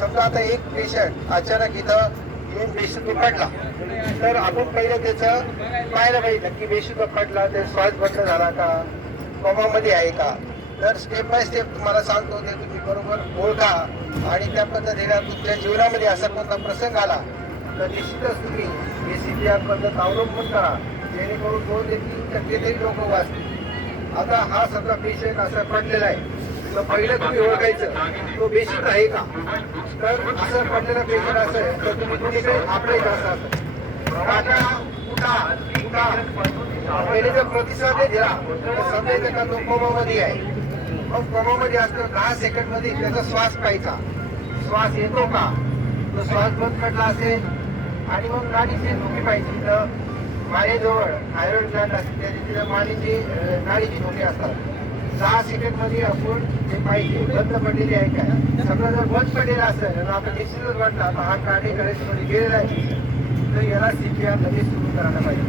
समजा आता एक पेशंट अचानक इथं येऊन बेशुद्ध पडला, तर आपण पहिले त्याचं पाहायला पाहिजे की बेशुद्ध पडला ते श्वास बंद झाला का, कोमामध्ये आहे का. तर स्टेप बाय स्टेप तुम्हाला सांगतो ते तुम्ही बरोबर ओळखा आणि त्या पद्धतीने तुमच्या जीवनामध्ये असा कोणता प्रसंग आला तर निश्चितच तुम्ही हे CPR पद्धत अवलंबून करा, जेणेकरून 2 ते 3% तरी लोक वाचतील. आता हा सगळा पेशंट असा पडलेला आहे, तर पहिलं तुम्ही ओळखायचं तो बेशुद्ध आहे का. तर असं पडलेला पेशंट असं तर तुम्ही कुणीकडे आपल्याला असं पहिले जर प्रतिसाद नाही दिला तर समजायचं का तो कोमामध्ये आहे. मग कोमामध्ये असतो 10 सेकंडमध्ये त्याचा श्वास पाहायचा, श्वास येतो का, तो श्वास बंद पडला असेल आणि मग नाडीची धोकी पाहिजे. तर मानेजवळ थायरॉइड ग्लँड असते त्याची तिला मानेची नाडीची धोके असतात. 10 सेकंडमध्ये आपण ते पाहिजे बंद पडलेली आहे काय. सगळं जर बंद पडलेलं असेल आणि आपण निश्चितच वाटला तर हा काढे करायची गेलेला आहे तर याला CPR लगेच सुरू करायला पाहिजे.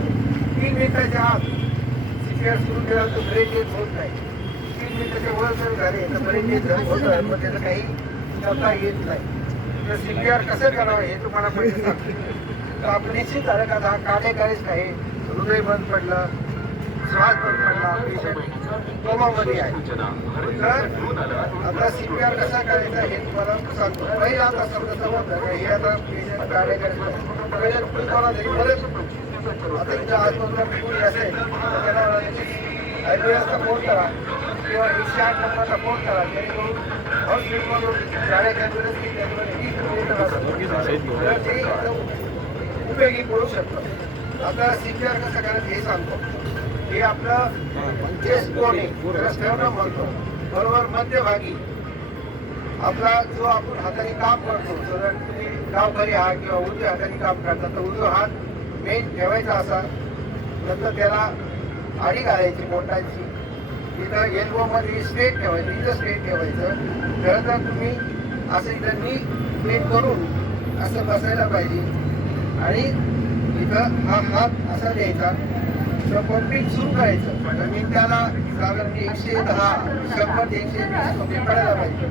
3 मिनिटाच्या आत CPR सुरू केला तर ब्रेक येत होत नाही. 3 मिनिटाच्या वर जर झाले तर ब्रेक येत होतं पण त्याचं काही करता येत नाही. तर CPR कसं करावं हे तुम्हाला पहिले सांगतो. तर आपण निश्चित झालं का हा काढे करायचं काय, हृदय बंद पडलं, श्वास बंद पडला, पेशंट कोमामध्ये आहे. तर आता CPR कसा करायचा हे तुम्हाला सांगतो. पहिले आता समजा समजलं हे आता पेशंट काढे करायचं पहिले तुम्ही कोणा तरी बरेच आता तुमच्या आजूबाजूला कोणी असेल तर त्याला ॲम्ब्युलन्सचा फोन करा किंवा 108 नंबरचा फोन करा, जेणेकरून हॉस्पिटलमधून डायरेक्ट ॲम्ब्युलन्स उपयोगी पडू शकतो. आता CPR कसं करायचं हे सांगतो. हे आपलं चेस्ट बोन आहे, त्याला स्टर्नम म्हणतो, बरोबर मध्यभागी आपला जो आपण हाताने काम करतो, जर तुम्ही गावकरी आहात किंवा उजव्या हाताने काम करता तर उजवा हात मेन ठेवायचा असा, नंतर त्याला आडी घालायची बोटांची, इथं एल्बोमध्ये स्ट्रेट ठेवायचं, इथं स्ट्रेट ठेवायचं. खरं तर तुम्ही असं इथं नी प्लेट करून असं बसायला पाहिजे आणि इथं हा हात असा द्यायचा. तर पंपिंग सुरू करायचं आणि त्याला साधारण 110, 100 ते 120 पंपिंग करायला पाहिजे.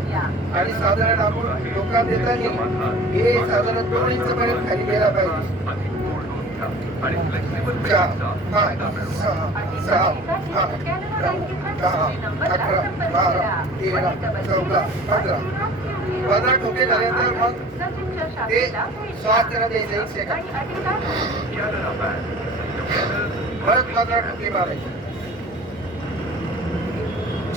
आणि साधारण आपण लोकांना देताना हे साधारण 2 इंच पर्यंत खाली गेला पाहिजे. 4, 5, 6, 7, 8, 9, 10, 11, 12, 13, 14, 15 ठोके झाल्यानंतर मग ते श्वास त्याला द्यायचं 1 सेकंड, परत 15 ठोके मारायचे.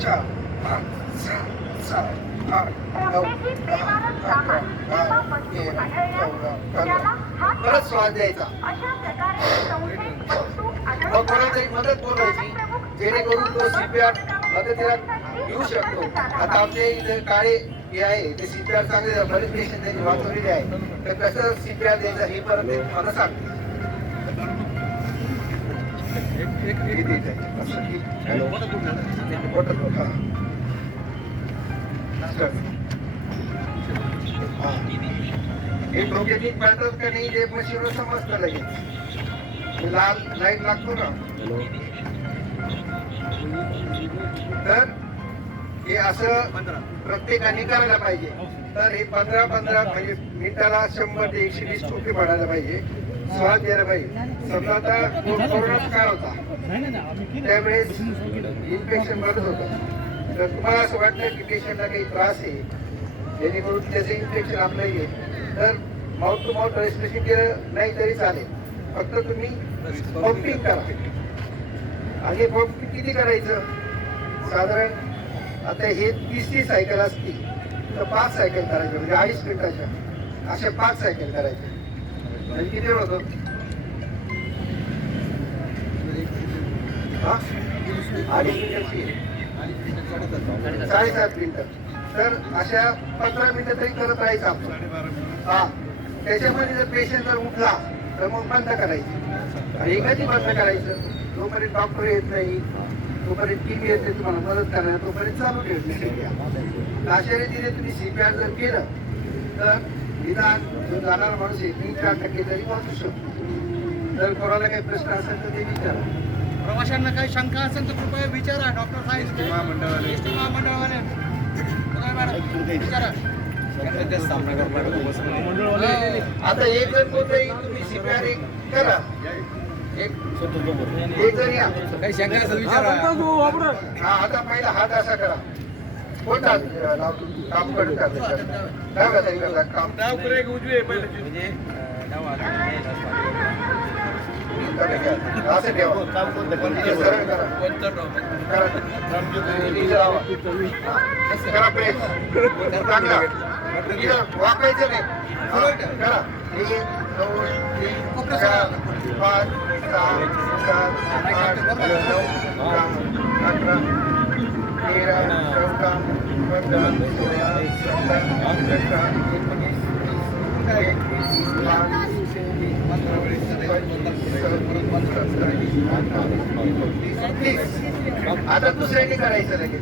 4, 5, 6, 7, 8, 9, 10, 11, 12, 13, 14, 15 परत श्वास द्यायचा. मग कोणातरी मदत बोलवायची जेणेकरून तो CPR मदतीला येऊ शकतो. आता आपले इथे काळे हे आहे ते CPR चांगले बरेच पेशंट त्यांनी वाचवलेले आहे. तर कसं CPR द्यायचं हे परत ते तुम्हाला सांगते. हे डोक्याची पळतात का नाही जे मशीनवर समजतं लगेच. लाल लाईट लागतो ना, तर हे असं प्रत्येकाने करायला पाहिजे. तर हे 15 म्हणजे मिनिटाला 100 ते 120 ठोके पडायला पाहिजे, श्वास द्यायला पाहिजे. समजा आता कोरोनाचा काळ होता त्यावेळेस इन्फेक्शन बरंच होतं. तर तुम्हाला असं वाटतं की पेशंटला काही त्रास आहे जेणेकरून त्याचं इन्फेक्शन आपलं येईल तर माउथ टू माउथ रेस्पिरेशन केलं नाही तरी चालेल, फक्त तुम्ही पंपिंग करा. आणि पंपिंग किती करायचं, साधारण आता हे 30 सायकल असतील तर 5 सायकल करायचे, म्हणजे 2.5 मिनिटाच्या अशा 5 सायकल करायचे. म्हणजे किती वेळ होतो, 2.5 मिनिटाची 7.5 मिनिटं. तर अशा 15 मिनिटं तरी करत राहायचं आपण. त्याच्यामध्ये जर पेशंट जर उठला तर मग बंद करायची. आणि कधी बंद करायचं, जोपर्यंत डॉक्टर येत नाही, तोपर्यंत टीम येते तुम्हाला मदत करायला, तोपर्यंत चालू ठेवली. अशा रीतीने तुम्ही CPR जर केलं तर निदान जो जाणारा माणूस आहे 3-4% तरी वाचू शकतो. जर कोणाला काही प्रश्न असेल तर ते विचारा. प्रवाशांना काही शंका असेल तर कृपया विचारा. डॉक्टर साहेब महामंडळवाले विचारा. आता एक जण कोणतंही तुम्ही CPR एक करा, एक जण या. काही शंका असेल विचारा. हा, आता पहिला हात असा करा. कोणता काम करतात काय करतात काम असं ठेवा. इथे सरळ करा. करा. इथे लावा. करा प्रेस. चांगला. इथं वाकायचं नाही. हा, करा. 1, 2, 3, 4, 5, 6, 7, 8, 9, 10, 11, 13, 14, 15, 16, 17, 18, 19, 20, आता दुसऱ्याने करायचं लगेच.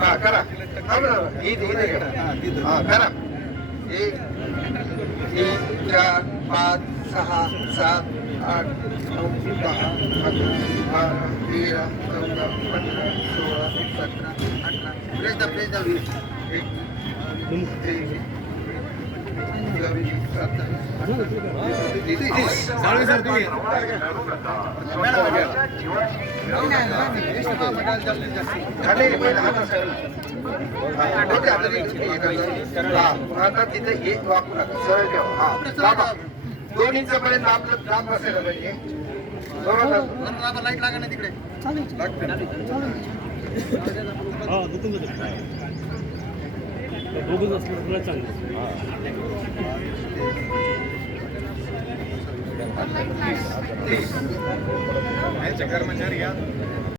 हा, करा. इथे करा. 1, 3, 4, 5, 6, 7, 8, 9, 10, 11, 12, 13, 14, 15, 16, 17, 18. प्लेस द 1, 2, 3, आता तिथे एक वाकू नका, सरळ ठेवा. 2 इंचापर्यंत आपलं दाब बसायला पाहिजे. बरोबर. लाईट लागा ना तिकडे. दोघंच असलं सगळं चांगलं. कर्मचारी